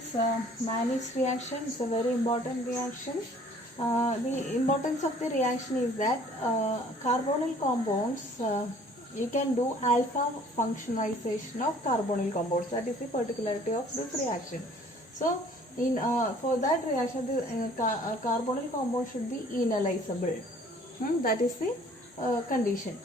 is Mannich reaction. It's a very important reaction. The importance of the reaction is that carbonyl compounds, you can do alpha functionalization of carbonyl compounds. That is the particularity of this reaction. So, in for that reaction, the carbonyl compound should be enolizable. That is the condition.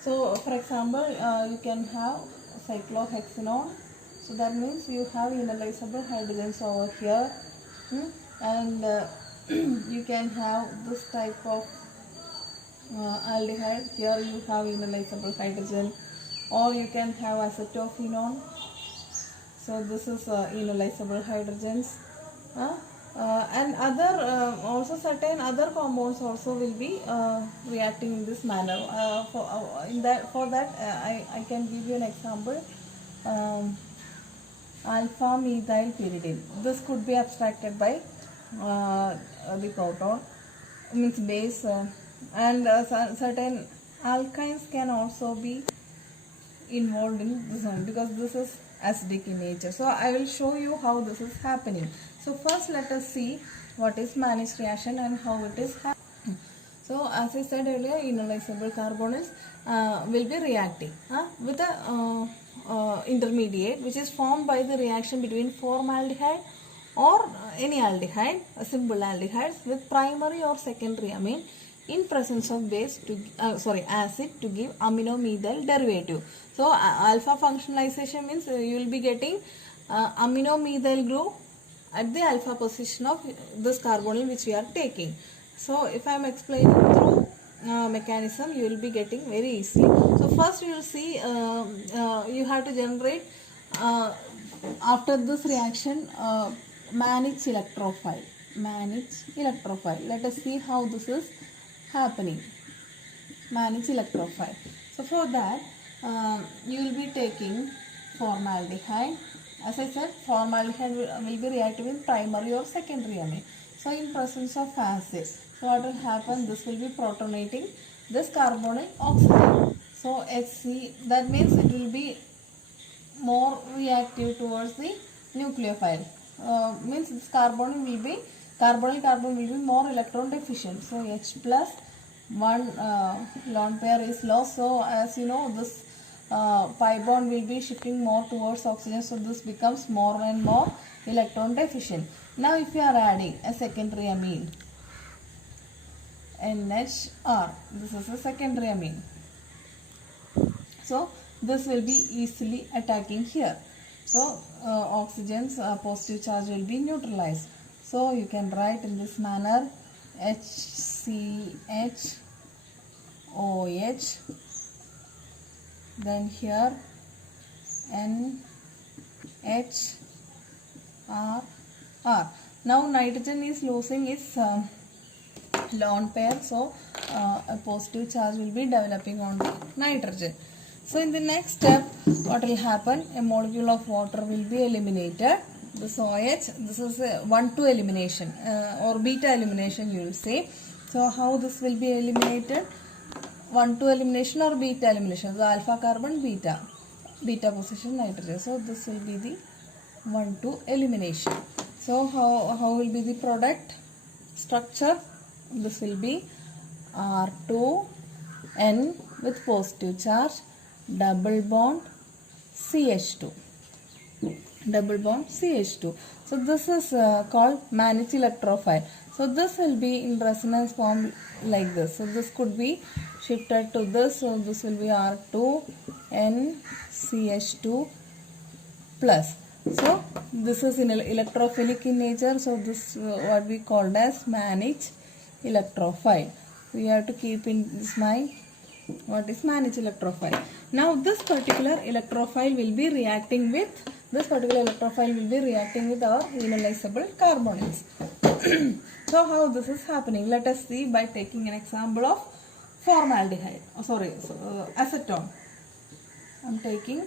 So, for example, you can have cyclohexanone. So that means you have enolizable hydrogens over here, and you can have this type of aldehyde. Here you have enolizable hydrogen, or you can have acetophenone. So this is enolizable hydrogens, and other also certain other compounds also will be reacting in this manner. For that I can give you an example. Alpha methyl pyridine. This could be abstracted by the proton, means base, and certain alkynes can also be involved in this one because this is acidic in nature. So I will show you how this is happening. So first let us see what is Mannich reaction and how it is happening. So as I said earlier, enolizable carbonyls will be reacting with a intermediate which is formed by the reaction between formaldehyde or any aldehyde, simple aldehydes, with primary or secondary amine in presence of base to acid to give amino-methyl derivative. So alpha functionalization means you will be getting amino-methyl group at the alpha position of this carbonyl which we are taking. So if I am explaining through mechanism, you will be getting very easily. So first you will see you have to generate after this reaction Mannich electrophile. Mannich electrophile. Let us see how this is happening. Mannich electrophile. So for that you will be taking formaldehyde. As I said, formaldehyde will be reacting with primary or secondary amine. So in presence of acid, so what will happen? This will be protonating this carbonyl oxide. So Hc, that means it will be more reactive towards the nucleophile. Means this carbonyl carbon will be more electron deficient. So H plus one lone pair is lost. So as you know, this pi bond will be shifting more towards oxygen. So this becomes more and more electron deficient. Now if you are adding a secondary amine, NHR, this is a secondary amine. So this will be easily attacking here. So oxygen's positive charge will be neutralized. So you can write in this manner HCH OH, then here NHR. Now nitrogen is losing its lone pair, so a positive charge will be developing on the nitrogen. So in the next step, what will happen? A molecule of water will be eliminated. This OH, this is a 1-2 elimination or beta elimination, you will say. So how this will be eliminated? 1-2 elimination or beta elimination. The alpha carbon, beta position nitrogen. So this will be the 1-2 elimination. So how will be the product structure? This will be R2N with positive charge, double bond CH2. Double bond CH2. So this is called Mannich electrophile. So this will be in resonance form like this. So this could be shifted to this. So this will be R2N CH2 plus. So this is in electrophilic in nature. So this what we called as Mannich electrophile. We have to keep in this mind what is Mannich electrophile. Now this particular electrophile will be reacting with our enolizable carbonyls. So how this is happening? Let us see by taking an example of formaldehyde. Acetone. I am taking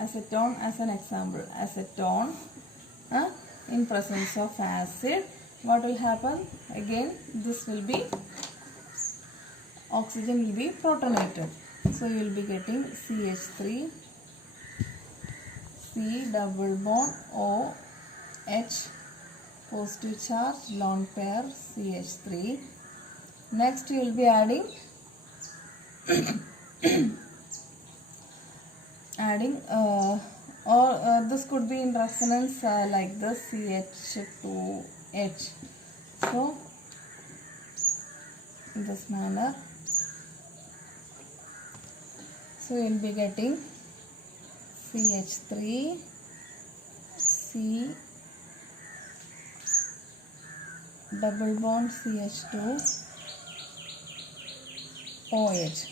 acetone as an example. Acetone in presence of acid. What will happen? Again, this will be oxygen will be protonated. So you will be getting CH3, C double bond O H, positive charge, lone pair CH3. Next you will be adding this could be in resonance like this, CH2H. So in this manner, so you will be getting CH3, C double bond CH2, OH.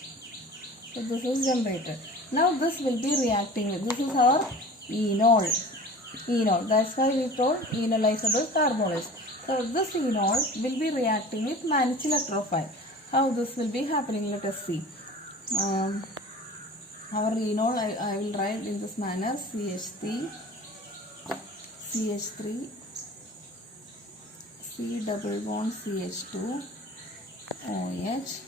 So this is generated. Now this will be reacting with, this is our enol. Enol. That's why we told enolizable carbonyls. So this enol will be reacting with Mannich electrophile. How this will be happening? Let us see. Our enol I will write in this manner: CH3, C double bond CH2, OH.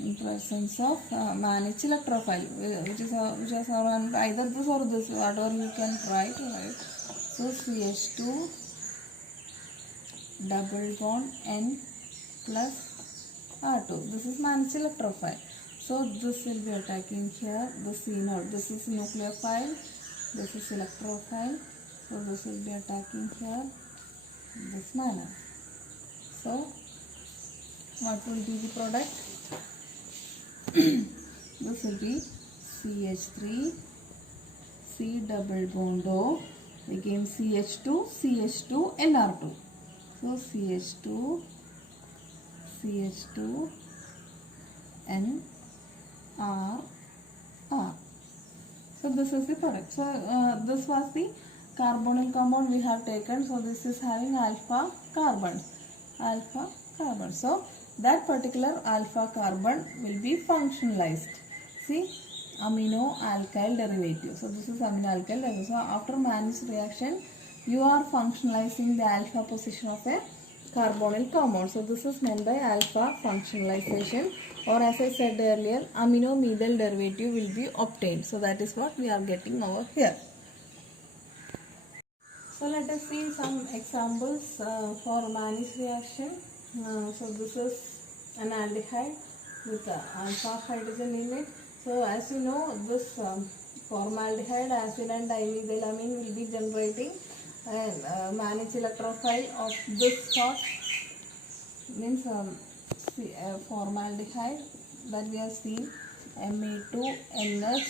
In presence of Mannich electrophile, which is either this or this, whatever you can write. So CH2 double bond N plus R2. This is Mannich electrophile. So this will be attacking here. This enol. This is nucleophile. This is electrophile. So this will be attacking here in this manner. So what will be the product? This will be CH3, C double bond O, again CH2, CH2, NR2. So CH2, CH2, N, R, R. So this is the product. So this was the carbonyl compound we have taken. So this is having alpha carbons. So that particular alpha carbon will be functionalized. See, amino alkyl derivative. So this is amino alkyl derivative. So after Mannich reaction, you are functionalizing the alpha position of a carbonyl compound. So this is meant by alpha functionalization, or as I said earlier, amino methyl derivative will be obtained. So that is what we are getting over here. So let us see some examples for Mannich reaction. So this is an aldehyde with alpha hydrogen in it. So as you know, this formaldehyde, acid and dimethylamine will be generating a Mannich electrophile of this sort, means formaldehyde that we have seen, Me2NH.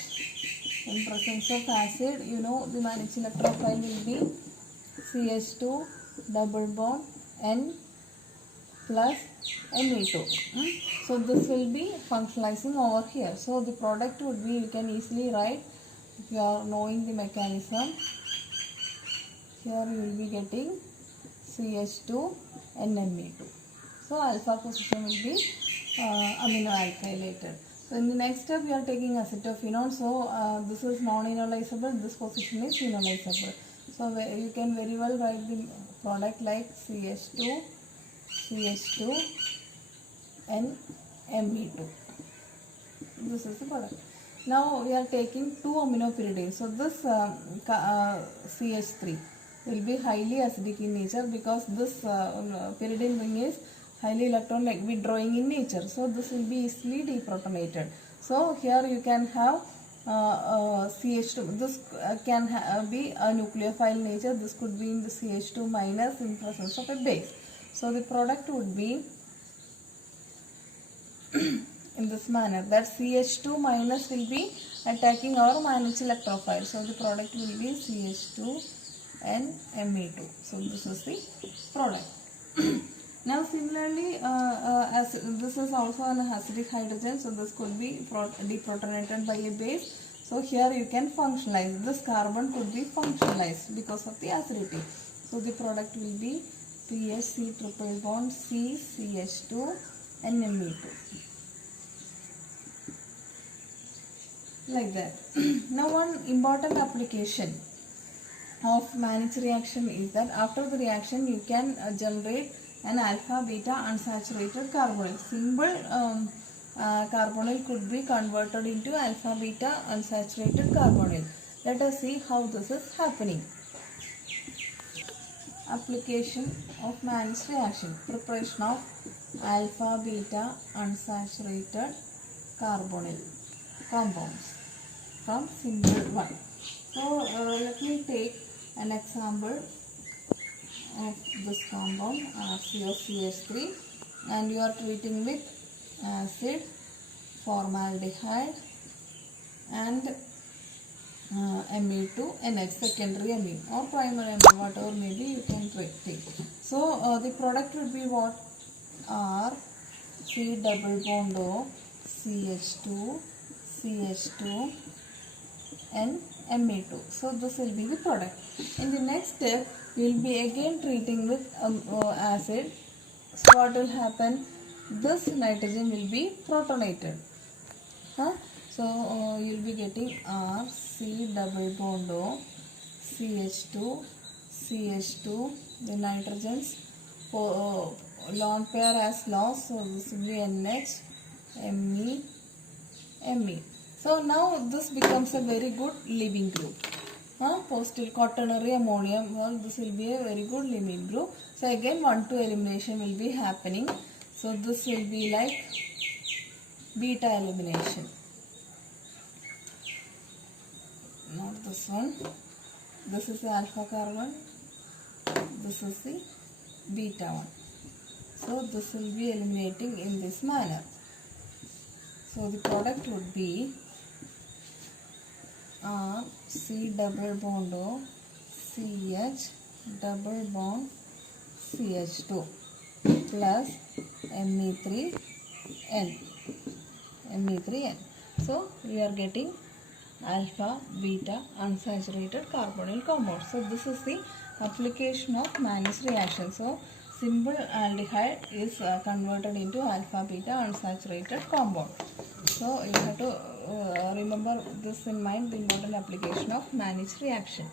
In presence of acid, you know the Mannich electrophile will be CH2 double bond N plus Me2. So this will be functionalizing over here. So the product would be, you can easily write, if you are knowing the mechanism, here you will be getting CH2 and Me2. So alpha position will be amino alkylated. So in the next step we are taking acetophenone. So this is non-enolizable, this position is enolizable. So you can very well write the product like CH2 and Me2. This is the product. Now we are taking 2 aminopyridines. So this CH3 will be highly acidic in nature, because this pyridine ring is highly electron withdrawing in nature. So this will be easily deprotonated. So here you can have CH2. This can be a nucleophile nature. This could be in the CH2 minus in presence of a base. So the product would be in this manner, that CH2 minus will be attacking our Mannich electrophile. So the product will be CH2 and Me2. So this is the product. Now similarly, as this is also an acidic hydrogen, so this could be deprotonated by a base. So here you can functionalize. This carbon could be functionalized because of the acidity. So the product will be PHC triple bond C CH2 and Me2. Like that. Now one important application of Mannich reaction is that after the reaction you can generate an alpha beta unsaturated carbonyl. Simple carbonyl could be converted into alpha beta unsaturated carbonyl. Let us see how this is happening. application of Mann's reaction, preparation of alpha beta unsaturated carbonyl compounds from simple 1. So let me take an example of this compound RCOCH3, and you are treating with acid, formaldehyde and Me2NH, secondary amine or primary amine, whatever maybe you can take. So the product would be what? R C double bond O CH2 CH2 and Me2. So this will be the product. In the next step, we will be again treating with acid. So what will happen? This nitrogen will be protonated. So you will be getting R C double bond O CH2 CH2. The nitrogens lone pair as lost, so this will be NH Me Me. So now this becomes a very good leaving group. Positive quaternary ammonium, well, this will be a very good leaving group. So again 1,2 elimination will be happening. So this will be like beta elimination. Not this one. This is the alpha carbon. This is the beta one. So this will be eliminating in this manner. So the product would be R C double bond O CH double bond CH2 plus Me3N. Me3N. So we are getting alpha beta unsaturated carbonyl compound. So this is the application of Mann's reaction. So simple aldehyde is converted into alpha beta unsaturated compound. So you have to remember this in mind, the important application of Mann's reaction.